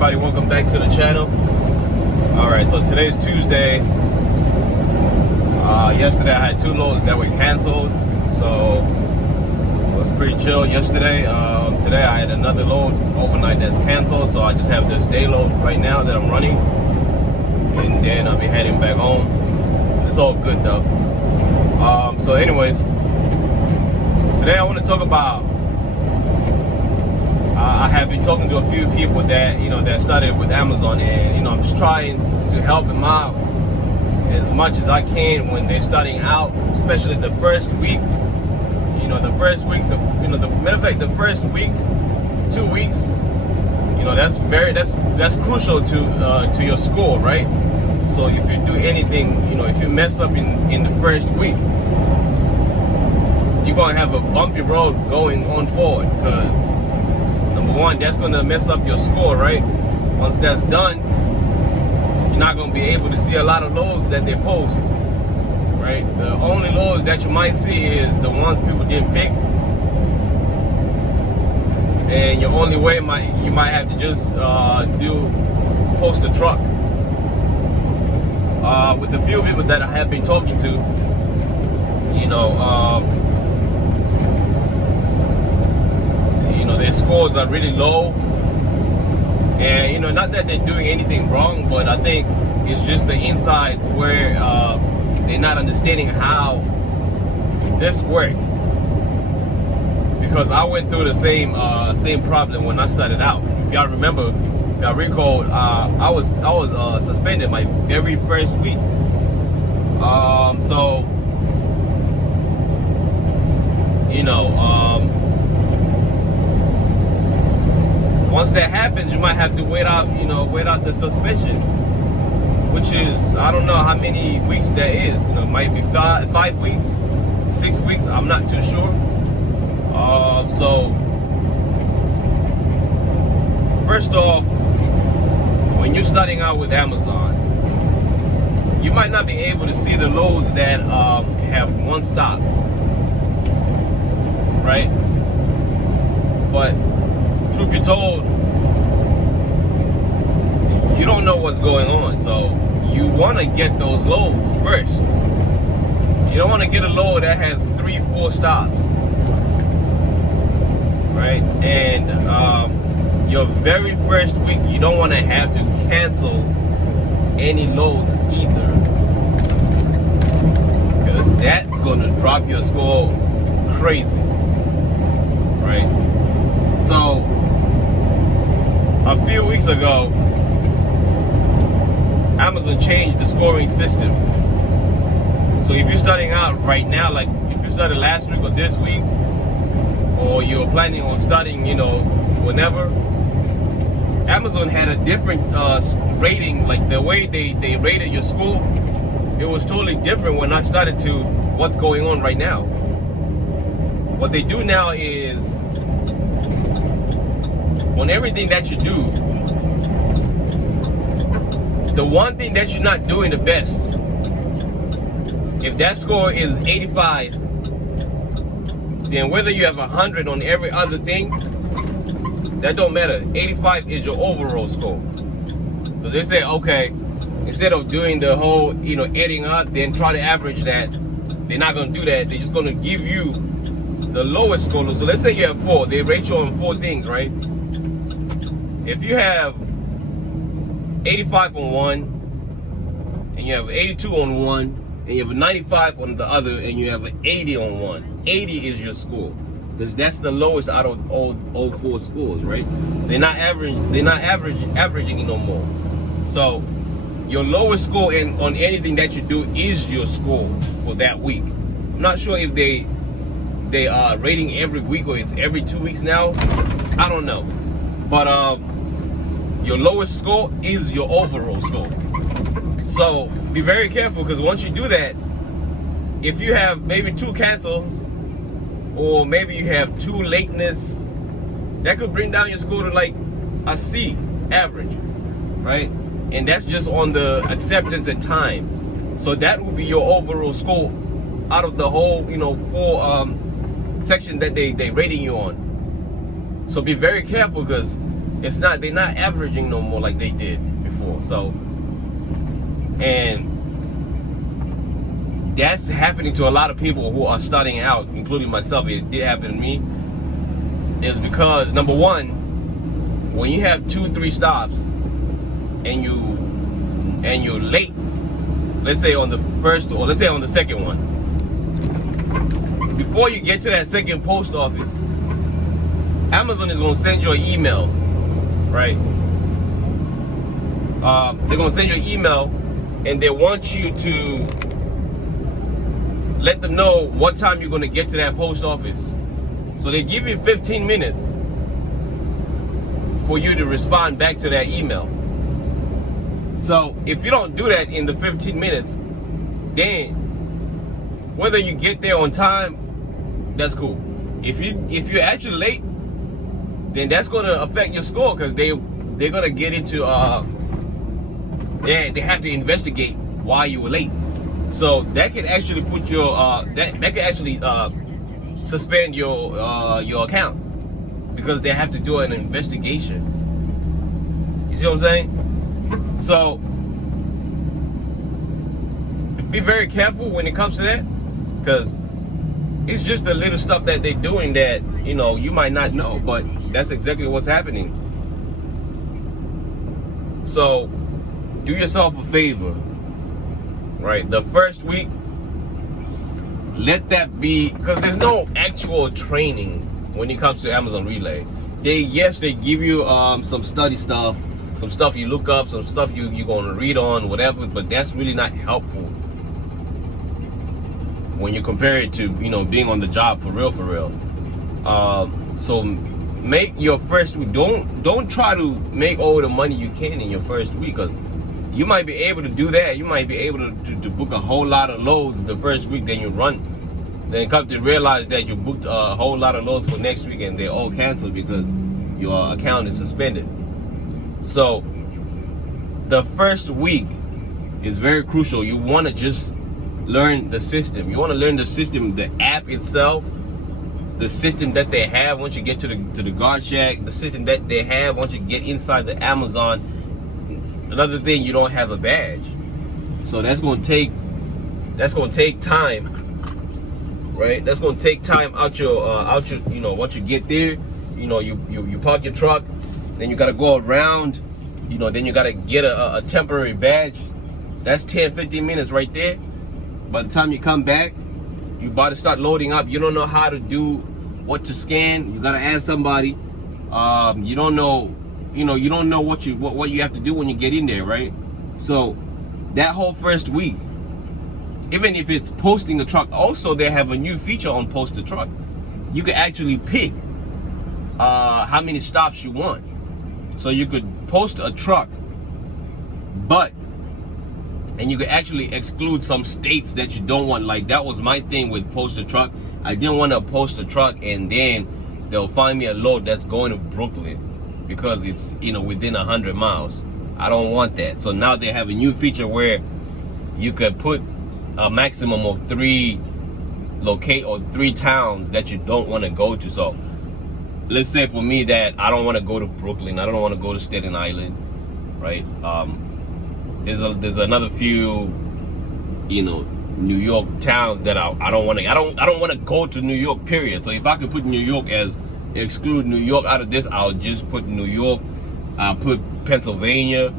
everybody, welcome back to the channel. Alright, so today's Tuesday. Yesterday I had 2 loads that were canceled, so it was pretty chill yesterday. Today I had another load overnight that's canceled, so I just have this day load right now that I'm running, and then I'll be heading back home. It's all good though. So anyways, today I want to talk about, I have been talking to a few people that, that started with Amazon, and, I'm just trying to help them out as much as I can when they're starting out, especially the first week. The first week, matter of fact, the first week, 2 weeks, that's crucial to your score, right? So if you do anything, if you mess up in the first week, you're gonna have a bumpy road going on forward, because number one, that's gonna mess up your score, right? Once that's done, you're not gonna be able to see a lot of loads that they post, right? The only loads that you might see is the ones people didn't pick, and your only way you might have to just post a truck. With the few people that I have been talking to, their scores are really low, and not that they're doing anything wrong, but I think it's just the insides where they're not understanding how this works. Because I went through the same problem when I started out. If y'all remember, if y'all recall, I was suspended my very first week. Once that happens, you might have to wait out the suspension, which is, I don't know how many weeks that is. It might be 5 weeks, 6 weeks. I'm not too sure. So first off, when you're starting out with Amazon, you might not be able to see the loads that have one stop, right? But truth be told, you don't know what's going on, so you want to get those loads first. You don't want to get a load that has 3-4 stops, right? And your very first week, you don't want to have to cancel any loads either, because that's going to drop your score crazy, right? So a few weeks ago, Amazon changed the scoring system. So if you're starting out right now, like if you started last week or this week, or you're planning on starting, whenever, Amazon had a different rating. Like the way they rated your score, it was totally different when I started to what's going on right now. What they do now is, on everything that you do, the one thing that you're not doing the best, if that score is 85, then whether you have 100 on every other thing, that don't matter. 85 is your overall score. So they say, okay, instead of doing the whole, adding up, then try to average that, they're not going to do that. They're just going to give you the lowest score. So let's say you have 4. They rate you on 4 things, right? If you have 85 on one, and you have 82 on one, and you have a 95 on the other, and you have an 80 on one, 80 is your score, because that's the lowest out of all 4 scores, right? They're not averaging it no more. So your lowest score on anything that you do is your score for that week. I'm not sure if they are rating every week or it's every 2 weeks now. I don't know, but your lowest score is your overall score. So be very careful, because once you do that, if you have maybe 2 cancels, or maybe you have 2 lateness, that could bring down your score to like a C average, right? And that's just on the acceptance and time. So that would be your overall score out of the whole, 4 sections that they rating you on. So be very careful, because they're not averaging no more like they did before. So, and that's happening to a lot of people who are starting out, including myself. It did happen to me. Is because, number one, when you have 2-3 stops and you're late, let's say on the first, or let's say on the second one, before you get to that second post office, Amazon is going to send you an email, right? They're going to send you an email, and they want you to let them know what time you're going to get to that post office. So they give you 15 minutes for you to respond back to that email. So if you don't do that in the 15 minutes, then whether you get there on time, that's cool. If you're actually late, then that's going to affect your score, because they're going to get into they have to investigate why you were late. So that can actually put your that can actually suspend your account, because they have to do an investigation. You see what I'm saying? So be very careful when it comes to that, because it's just the little stuff that they're doing that, you know, you might not know, but that's exactly what's happening. So do yourself a favor, right? The first week, let that be, because there's no actual training when it comes to Amazon Relay. They give you some study stuff, some stuff you look up, some stuff you're going to read on, whatever, but that's really not helpful when you compare it to, you know, being on the job for real. So make your first week, don't try to make all the money you can in your first week, because you might be able to do that. You might be able to book a whole lot of loads the first week, then you run. Then come to realize that you booked a whole lot of loads for next week and they're all canceled because your account is suspended. So the first week is very crucial. You want to just learn the system. You want to learn the system, the app itself, the system that they have once you get to the guard shack, the system that they have once you get inside the Amazon. Another thing, you don't have a badge, so that's going to take time, right? That's going to take time out your you know, once you get there, you know, you park your truck, then you got to go around, you know, then you got to get a temporary badge. That's 10-15 minutes right there. By the time you come back, you about to start loading up. You don't know how to do what to scan. You got to ask somebody. You don't know, you know, you don't know what you have to do when you get in there, right? So that whole first week, even if it's posting a truck, also they have a new feature on post a truck. You can actually pick how many stops you want. So you could post a truck, and you could actually exclude some states that you don't want. Like, that was my thing with post a truck. I didn't want to post a truck and then they'll find me a load that's going to Brooklyn because it's, you know, within 100 miles. I don't want that. So now they have a new feature where you could put a maximum of 3 towns that you don't want to go to. So let's say for me that I don't want to go to Brooklyn, I don't want to go to Staten Island, right? There's another few, you know, New York towns that I don't want to go to New York, period. So if I could put New York as exclude New York out of this, I'll just put New York. I'll put Pennsylvania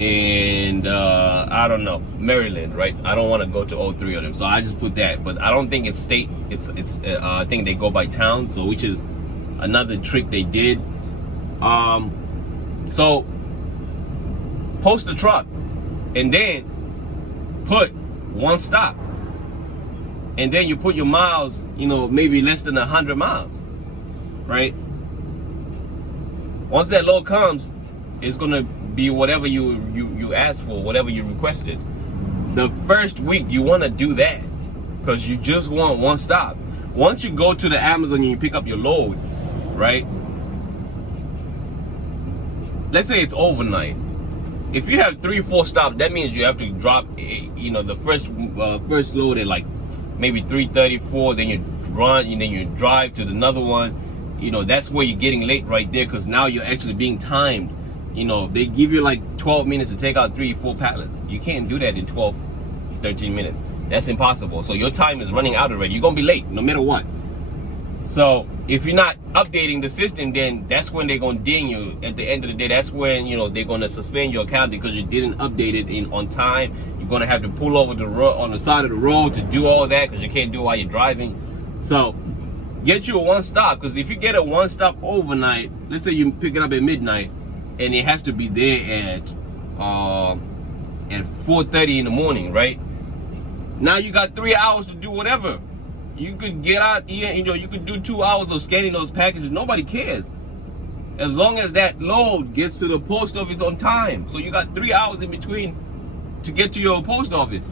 and I don't know, Maryland, right? I don't want to go to all 3 of them, so I just put that. But I don't think it's state. It's I think they go by town, so which is another trick they did. So post the truck and then put 1 stop, and then you put your miles, you know, maybe less than 100 miles, right? Once that load comes, it's gonna be whatever you asked for, whatever you requested. The first week you want to do that because you just want 1 stop. Once you go to the Amazon and you pick up your load, right? Let's say it's overnight. If you have 3-4 stops, that means you have to drop, you know, the first load at like maybe 3:34. Then you run, and then you drive to another one. you know, that's where you're getting late right there, because now you're actually being timed. You know, they give you like 12 minutes to take out 3-4 pallets. You can't do that in 12, 13 minutes. That's impossible. So your time is running out already. You're gonna be late no matter what. So if you're not updating the system, then that's when they're gonna ding you at the end of the day. That's when, you know, they're gonna suspend your account because you didn't update it on time. You're gonna have to pull over the road on the side of the road to do all that because you can't do it while you're driving. So get you a one stop, because if you get a one stop overnight, let's say you pick it up at midnight, and it has to be there at 4:30 in the morning, right? Now you got 3 hours to do whatever. You could get out here, you know, you could do 2 hours of scanning those packages. Nobody cares, as long as that load gets to the post office on time. So you got 3 hours in between to get to your post office,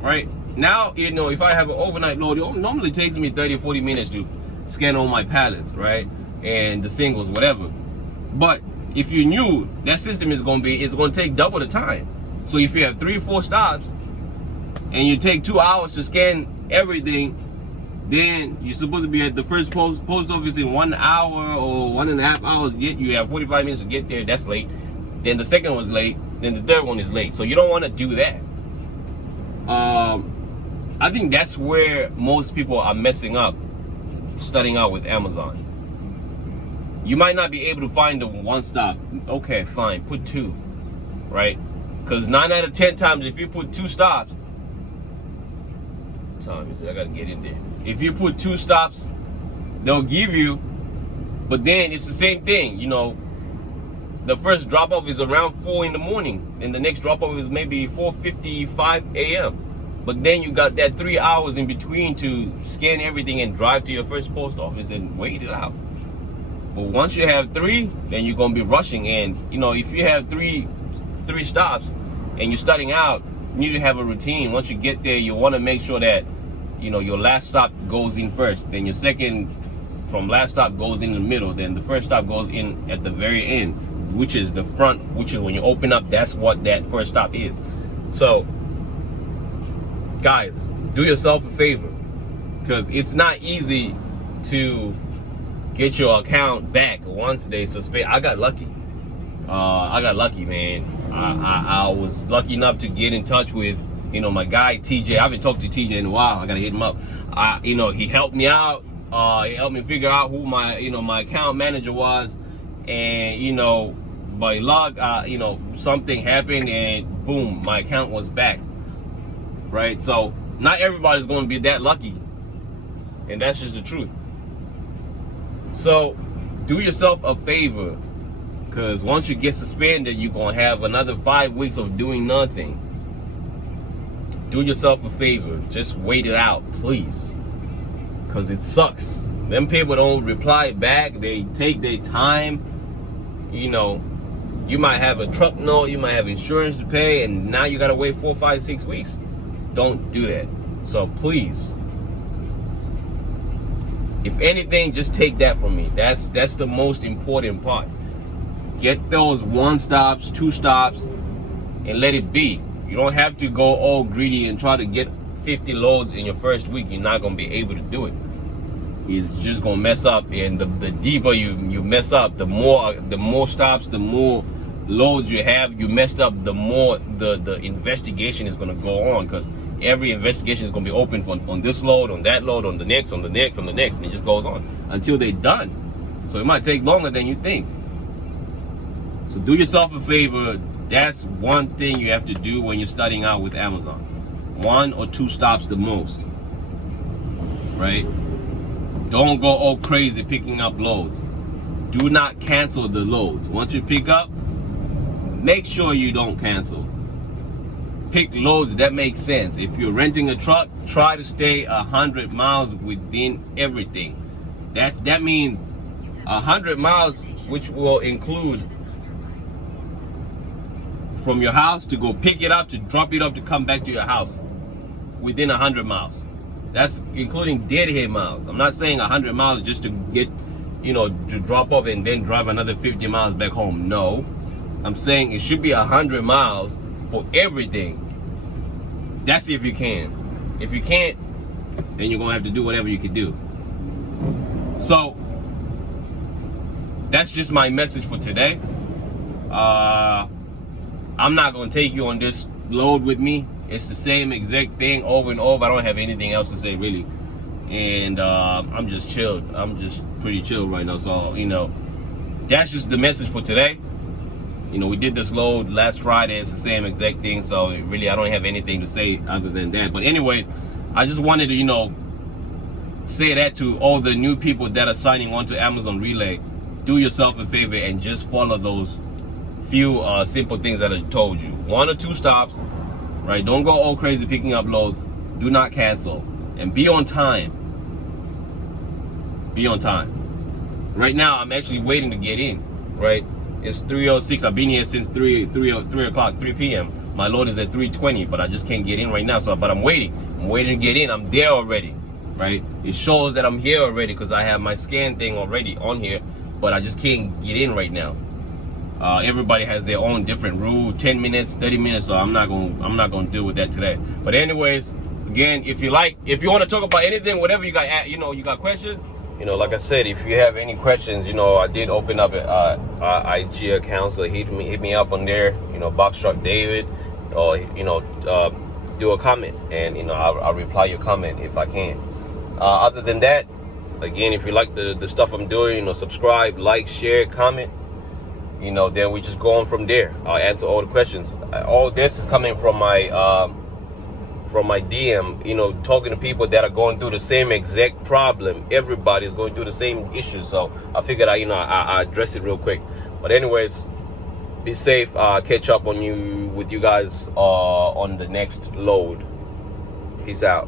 right? Now, you know, if I have an overnight load, it normally takes me 30 or 40 minutes to scan all my pallets, right? And the singles, whatever. But if you knew that system is going to take double the time. So if you have 3 or 4 stops and you take 2 hours to scan everything, then you're supposed to be at the first post office in 1 hour or 1.5 hours. You have 45 minutes to get there. That's late. Then the second one's late. Then the third one is late. So you don't want to do that. I think that's where most people are messing up starting out with Amazon. You might not be able to find the one stop. Okay, fine, put 2, right? Because 9 out of 10 times, if you put 2 stops, I gotta get in there. If you put 2 stops, they'll give you, but then it's the same thing, you know. The first drop off is around 4 in the morning, and the next drop off is maybe 4:55 a.m. But then you got that 3 hours in between to scan everything and drive to your first post office and wait it out. But once you have 3, then you're gonna be rushing. And you know, if you have three stops and you're starting out, you need to have a routine. Once you get there, you want to make sure that, you know, your last stop goes in first, then your second from last stop goes in the middle, then the first stop goes in at the very end, which is the front, which is when you open up, that's what that first stop is. So guys, do yourself a favor, because it's not easy to get your account back once they suspend. I got lucky. Man. I was lucky enough to get in touch with, you know, my guy TJ. I haven't talked to TJ in a while. I gotta hit him up. You know, he helped me out. He helped me figure out who my account manager was, and you know, by luck, you know, something happened, and boom, my account was back. Right? So not everybody's going to be that lucky, and that's just the truth. So do yourself a favor, because once you get suspended, you're going to have another 5 weeks of doing nothing. Do yourself a favor, just wait it out, please, because it sucks. Them people don't reply back. They take their time. You know, you might have a truck note, you might have insurance to pay, and now you got to wait 4, 5, 6 weeks. Don't do that. So please, if anything, just take that from me. That's the most important part. Get those 1 stops, 2 stops, and let it be. You don't have to go all greedy and try to get 50 loads in your first week. You're not going to be able to do it. You're just going to mess up, and the deeper you mess up, the more stops, the more loads you have, you messed up, the more the investigation is going to go on, because every investigation is going to be open on this load, on that load, on the next, on the next, on the next, and it just goes on until they're done. So it might take longer than you think. So do yourself a favor. That's one thing you have to do when you're starting out with Amazon. 1 or 2 stops the most, right? Don't go all crazy picking up loads. Do not cancel the loads. Once you pick up, make sure you don't cancel. Pick loads that make sense. If you're renting a truck, try to stay 100 miles within everything. That means 100 miles, which will include from your house to go pick it up, to drop it off, to come back to your house within 100 miles. That's including deadhead miles. I'm not saying 100 miles just to get, you know, to drop off and then drive another 50 miles back home. No, I'm saying it should be 100 miles for everything. That's if you can. If you can't, then you're gonna have to do whatever you can do. So that's just my message for today. I'm not gonna take you on this load with me. It's the same exact thing over and over. I don't have anything else to say really, and I'm just chilled. I'm just pretty chilled right now. So you know, that's just the message for today. You know, we did this load last Friday. It's the same exact thing. So really, I don't have anything to say other than that. But anyways, I just wanted to, you know, say that to all the new people that are signing on to Amazon Relay. Do yourself a favor and just follow those few simple things that I told you. 1 or 2 stops, right? Don't go all crazy picking up loads. Do not cancel. And be on time. Be on time. Right now, I'm actually waiting to get in, right? It's 3:06. I've been here since 3 o'clock, 3 p.m. My load is at 3:20, but I just can't get in right now. So, but I'm waiting. I'm waiting to get in. I'm there already, right? It shows that I'm here already because I have my scan thing already on here, but I just can't get in right now. Everybody has their own different rule, 10 minutes, 30 minutes, so I'm not gonna deal with that today. But anyways, again, if you want to talk about anything, whatever you got, you know, you got questions, you know, like I said, if you have any questions, you know, I did open up a IG account, so hit me up on there, you know, Box Truck David, or you know, do a comment, and you know, I'll reply your comment if I can. Other than that, again, if you like the stuff I'm doing, you know, subscribe, like, share, comment. You know, then we just go on from there. I'll answer all the questions. All this is coming from my DM, you know, talking to people that are going through the same exact problem. Everybody's going through the same issue. So I figured I address it real quick. But anyways, be safe. Catch up with you guys on the next load. Peace out.